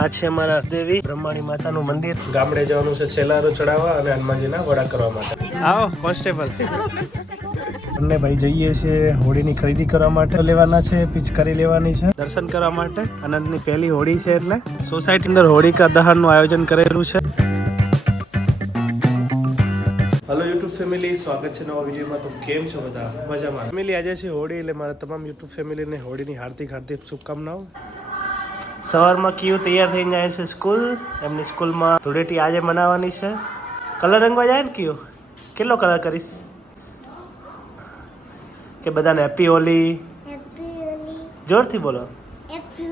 આ છે અમારા દેવી બ્રહ્માણી માતાનું મંદિર. ગામડે જવાનું છે સેલારો ચડાવવા અને હનુમાનજીના વડા કરવા માટે. આવો કોન્સ્ટેબલ. અમને ભાઈ જઈએ છીએ હોળીની ખરીદી કરવા માટે. લેવાના છે પિચકારી લેવાની છે. દર્શન કરવા માટે. આનંદની પહેલી હોળી છે એટલે સોસાયટી અંદર હોળિકા દહનનું આયોજન કરેલું છે. હલો યુટ્યુબ ફેમિલી સ્વાગત છે નવા વિડીયોમાં. તો કેમ છો બધા? મજામાં? ફેમિલી આજે છે હોળી એટલે મારા તમામ યુટ્યુબ ફેમિલીને હોળીની હાર્દિક હાર્દિક શુભકામનાઓ. સવારમાં કયું તૈયાર થઈને જાય છે સ્કૂલ? એમની સ્કૂલમાં ધૂળેટી આજે મનાવવાની છે. કલર રંગવા જાય ને કયું? કેટલો કલર કરીશ? કે બધાને હેપી હોલી? જોરથી બોલો. હેપી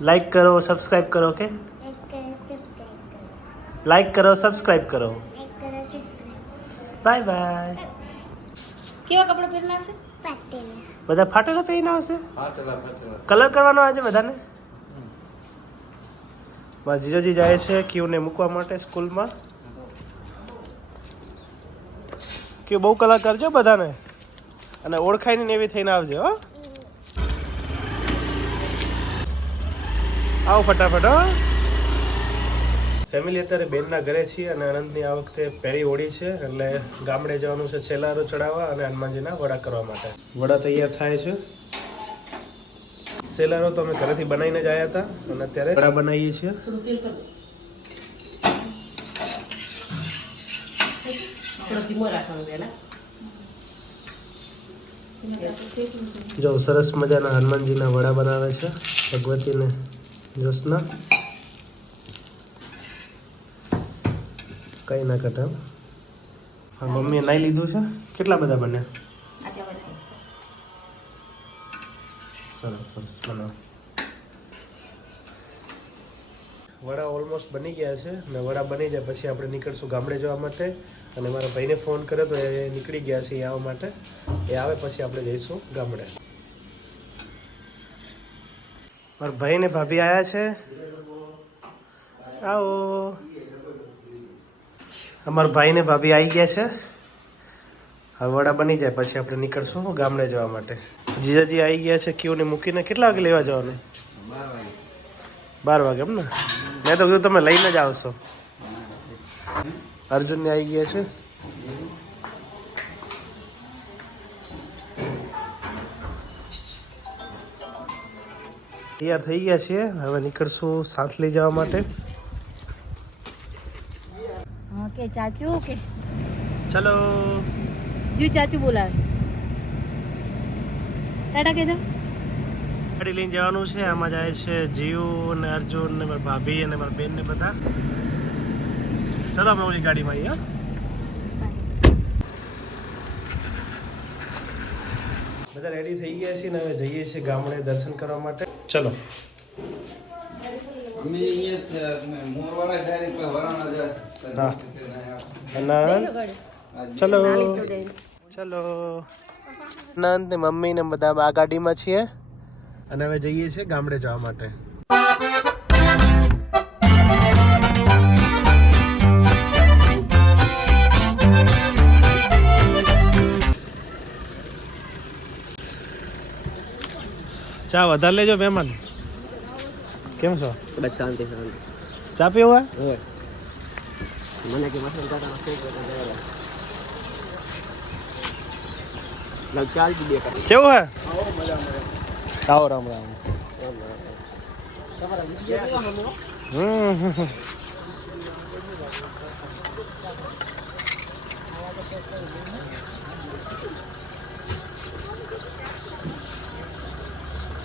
લાઈક કરો સબસ્ક્રાઈબ કરો કે એક કરો સબસ્ક્રાઇબ કરો. લાઈક કરો સબસ્ક્રાઈબ કરો. બાય બાય કેવા કપડા પહેરલા આવશે? બધા ફાટેલા પહેરીને આવશે? કલર કરવાનો આજે બધાને? મારા જીજાજી જાય છે ક્યુને મૂકવા માટે સ્કૂલમાં? ક્યુ બહુ કલાક કરજો બધાને? અને ઓળખાઈને ને એવી થઈને આવજો હો. આવો ફટાફટ હો. ફેમિલી અત્યારે બેનના ઘરે છીએ અને આનંદની આ વખતે પહેલી હોળી છે એટલે ગામડે જવાનું છે છેલ્લારો ચડાવવા અને હનુમાનજીના વડા કરવા માટે. વડા તૈયાર થાય છે. સેલારો તો અમે ઘરેથી બનાવીને જ આવ્યા હતા અને અત્યારે વડા બનાવીએ છીએ. જો સરસ મજાના હનુમાનજીના વડા બનાવે છે, ભગવતીને જસના. કઈ ના કટા મમ્મીએ નાઈ લીધું છે? કેટલા બધા બન્યા? સરસ સરસ, બનાવો. વડા ઓલમોસ્ટ બની ગયા છે અને વડા બની જાય પછી આપણે નીકળશું ગામડે જવા માટે. અને મારા ભાઈને ફોન કર્યો તો એ નીકળી ગયા છે એ આવવા માટે. એ આવે પછી આપણે જઈશું ગામડે. મારા ભાઈ ને ભાભી આવ્યા છે. આવો. અમારા ભાઈ ને ભાભી આવી ગયા છે. હવે વડા બની જાય પછી આપણે નીકળશું ગામડે જવા માટે. જીજાજી આવી ગયા છે ક્યુને મૂકીને કેટલા વાગે લેવા જવાનું? બાર વાગે એમ ને? મેં તો કીધું તમે લઈને જ આવશો. અર્જુનને આવી ગયા છે. તૈયાર થઈ ગયા છીએ. હવે નીકળશું સાથ લઈ જવા માટે. ઓકે ચાચુ ઓકે ચલો. જુ ચાચુ બોલાવે. ટાટા કહી દો ગાડી લઈને જવાનું છે. આમાં જાય છે જીવ ને અર્જુન ને મારી ભાભી અને મારી બેન ને બધા. ચલો અમે ઓલી ગાડીમાં આવીએ બધા રેડી થઈ ગયા છીએ ને હવે જઈએ છીએ ગામડે દર્શન કરવા માટે. ચલો. અમે અહીંયા મોરવાડા જાય એટલે વરાણા જાય. હા. ચલો. ચલો. અનંત ને મમ્મી ને બધા આ ગાડીમાં છીએ. અને હવે જઈએ છીએ ગામડે જવા માટે. ચા વધારે લેજો મહેમાન. કેમ છો? બસ શાંતિ શાંતિ. ચા પીવા? હોય મને કે મસાલા કાકા શું કરે લગ ચાલતી બે કર કેવું હે? આવો રામ રામ.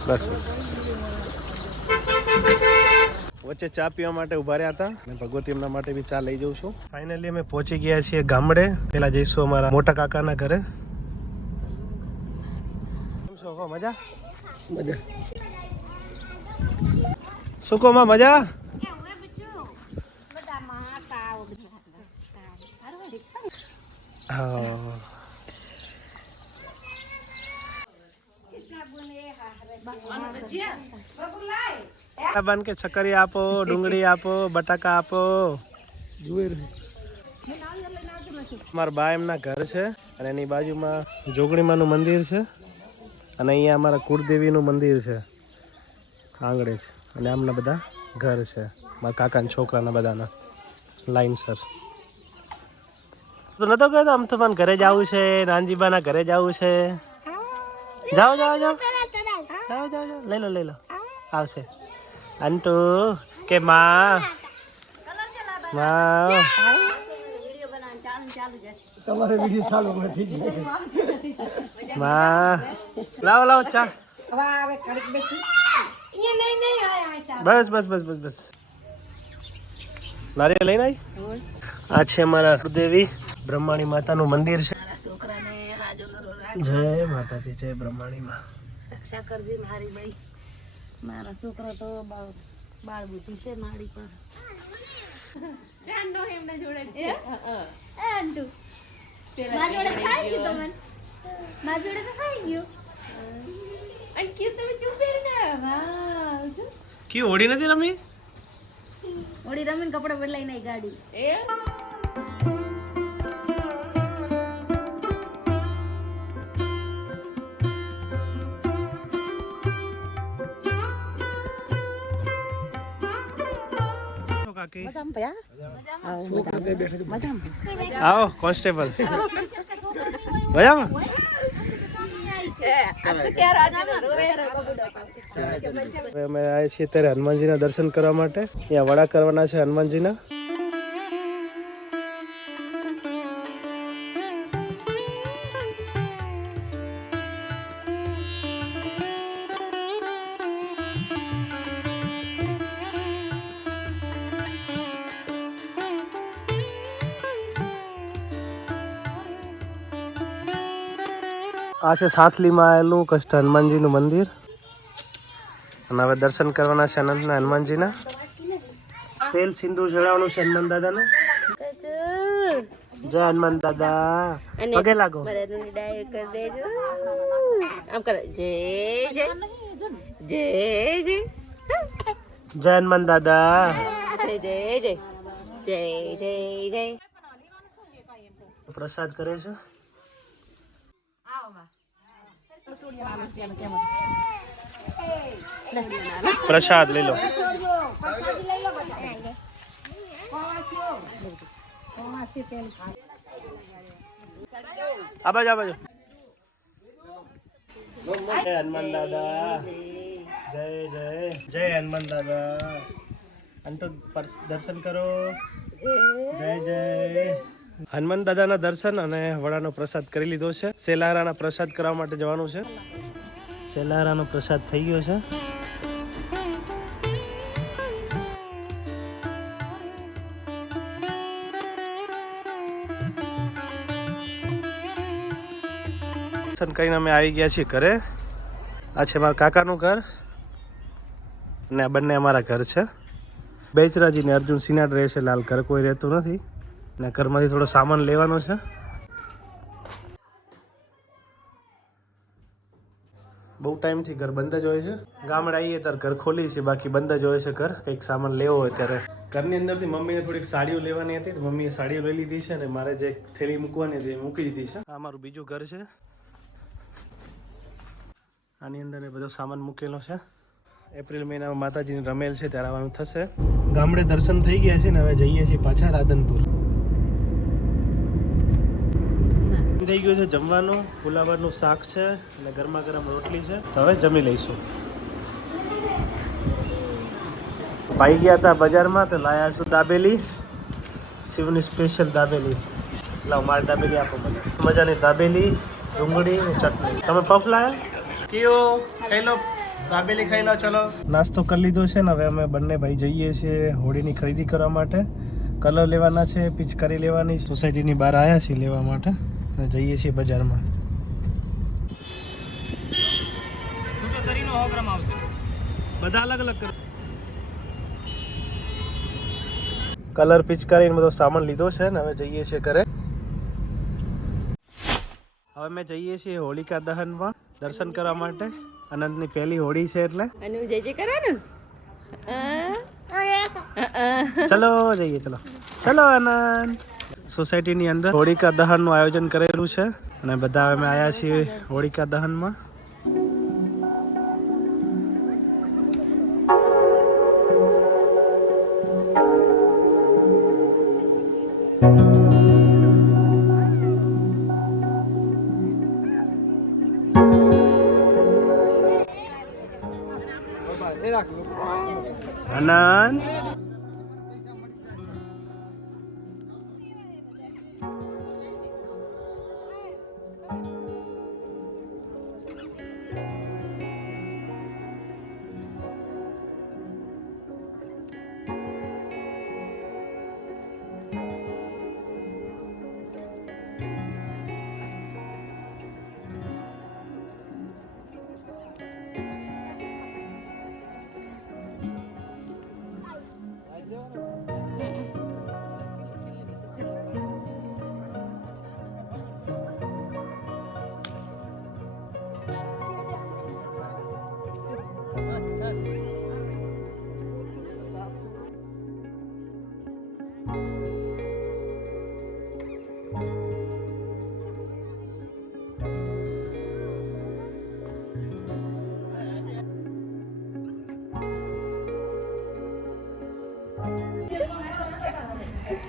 બસ બસ. વચ્ચે ચા પીવા માટે ઊભા રહ્યા હતા અને ભગવતી એમના માટે બી ચા લઈ જઉં છું. ફાઇનલી અમે પહોંચી ગયા છીએ ગામડે. પેલા જઈશું અમારા મોટા કાકાના ઘરે. કેમ મજા? મજા. કહો માં મજા? હા. બન કે છકરી આપો ડુંગળી આપો બટાકા આપો. મારા બા એમના ઘર છે અને એની બાજુમાં જોગણીમાનું મંદિર છે. અને અહીંયા અમારા કુળદેવીનું મંદિર છે. આંગળે જ અને આમના બધા ઘર છે. મારા કાકાના છોકરાના બધાના. લાઈનસર તો નતો કહેતો આમ તો મને ઘરે જવું છે નાનજીબાના ઘરે જવું છે. જાઓ જાઓ જાઓ. જાઓ જાઓ જાઓ. લઈ લો લઈ લો. આવશે. અંટુ કે માં? માં માં લાવો લાવો ચા. બસ બસ બસ બસ બસ. લારી લઈને આવી આ છે અમારા સુદેવી બ્રહ્માણી માતાનું મંદિર છે. જય માતાજી જય બ્રહ્માણી માં રક્ષા કરજે મારી ભાઈ મારા છોકરો તો બાળ બુદ્ધિ છે મારી પણ. માં જોડે ખાઈ ગયું તમને. માં જોડે તો ખાઈ ગયું. કયું ઓડી નથી રમી? ઓડી રમીને કપડા બદલાઈ નહીં ગાડી. કાકી આવો કોન્સ્ટેબલ. મજામાં? અમે આવ્યા છીએ ત્યારે હનુમાનજીના દર્શન કરવા માટે. અહીંયા વડા કરવાના છે હનુમાનજીના. આ છે સાથલીમાં આવેલું કષ્ટ હનુમાનજીનું મંદિર. અને હવે દર્શન કરવાના છે અનંતના હનુમાનજીના. તેલ સિંદૂર ચડાવવાનું છે હનુમાન દાદાને. જય હનુમાન દાદા. પગે લાગો. આમ કરે. જય જય. જય જય. જય હનુમાન દાદા. જય જય જય. જય જય જય. પ્રસાદ કરે છે. પ્રસાદ લઈ લો. આબાજ આબાજ જય હનુમાન દાદા. જય જય. જય હનુમાન દાદા. અંટુ દર્શન કરો. જય હનુમાન દાદાના દર્શન અને વડાનો પ્રસાદ કરી લીધો છે. સેલારાના પ્રસાદ કરવા માટે જવાનું છે. સેલારાનો પ્રસાદ થઈ ગયો છે. દર્શન કરીને અમે આવી ગયા છીએ ઘરે. આ છે મારા કાકાનું ઘર અને આ બંને અમારા ઘર છે. બેચરાજી ને અર્જુન રહે છે, લાલ ઘર કોઈ રહેતું નથી. ને ઘરમાંથી થોડો સામાન લેવાનો છે. બહુ ટાઈમથી ઘર બંધ જ હોય છે. ગામડે આવીએ ત્યારે ઘર ખોલી છે બાકી બંધ જ હોય છે ઘર. કંઈક સામાન લેવો હોય ત્યારે. ઘરની અંદરથી મમ્મીને થોડીક સાડીઓ લેવાની હતી મમ્મીએ સાડીઓ લઈ લીધી છે અને મારે જે થેલી મૂકવાની હતી મૂકી દીધી છે. આ મારું બીજું ઘર છે. આની અંદર એ બધો સામાન મૂકેલો છે. એપ્રિલ મહિનામાં માતાજીની રમેલ છે, ત્યારે આવવાનું થશે. ગામડે દર્શન થઈ ગયા છે ને હવે જઈએ છીએ પાછા રાધનપુર થઈ ગયું છે જમવાનું ફુલાવરનું શાક છે અને ગરમા ગરમ રોટલી છે. તો હવે જમી લઈશું. પાઈ ગયા હતા બજારમાં તો લાયા છું દાબેલી. શિવની સ્પેશિયલ દાબેલી. લાવ મારી દાબેલી આપો મને. મજાની દાબેલી ડુંગળી અને ચટણી. તમે પફ લાયા? કયો? ખાઈ લો. દાબેલી ખાઈ લો ચલો. નાસ્તો કરી લીધો છે ને હવે અમે બંને ભાઈ જઈએ છીએ હોળીની ખરીદી કરવા માટે. કલર લેવાના છે પિચકારી લેવાની સોસાયટીની બહાર આવ્યા છીએ લેવા માટે. અને જઈએ છીએ બજારમાં. બધા અલગ અલગ કલર પિચકારી બધો સામાન લીધો છે ને હવે જઈએ છીએ ઘરે. હવે અમે જઈએ છીએ હોલિકા દહનમાં દર્શન કરવા માટે. અનંતની પહેલી હોળી છે એટલે. ચલો જઈએ ચલો. ચલો આનંદ સોસાયટીની અંદર હોળિકા દહનનું આયોજન કરેલું છે. અને બધા અમે આવ્યા છીએ હોળિકા દહનમાં.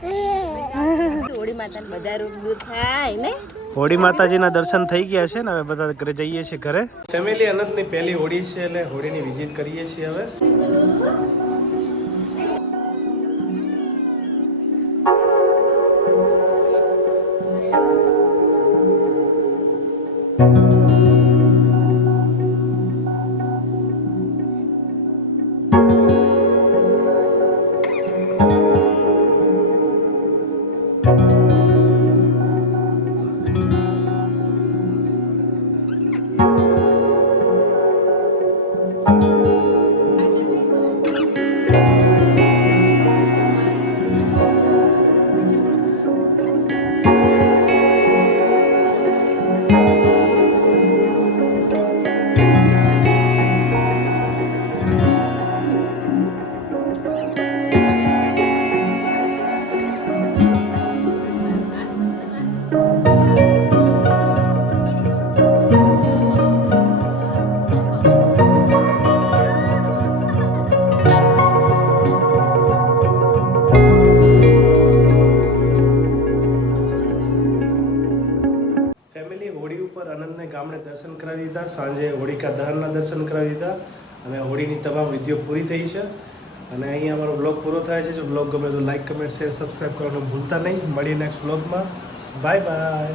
હોળી માતાને બધા રોગ દૂર થાય ને? હોળી માતાજીના દર્શન થઈ ગયા છે ને હવે બધા ઘરે જઈએ છીએ ઘરે. ફેમિલી અનંતની પહેલી હોળી છે એટલે હોળીની વિઝિટ કરીએ છીએ હવે. સાંજે હોળિકા દહનના દર્શન કરાવી દીધા અને હોળીની તમામ વિધિઓ પૂરી થઈ છે. અને અહીંયા અમારો બ્લોગ પૂરો થાય છે. જો બ્લોગ ગમે તો લાઇક કમેન્ટ શેર સબસ્ક્રાઈબ કરવાનું ભૂલતા નહીં. મળીએ નેક્સ્ટ બ્લોગમાં બાય બાય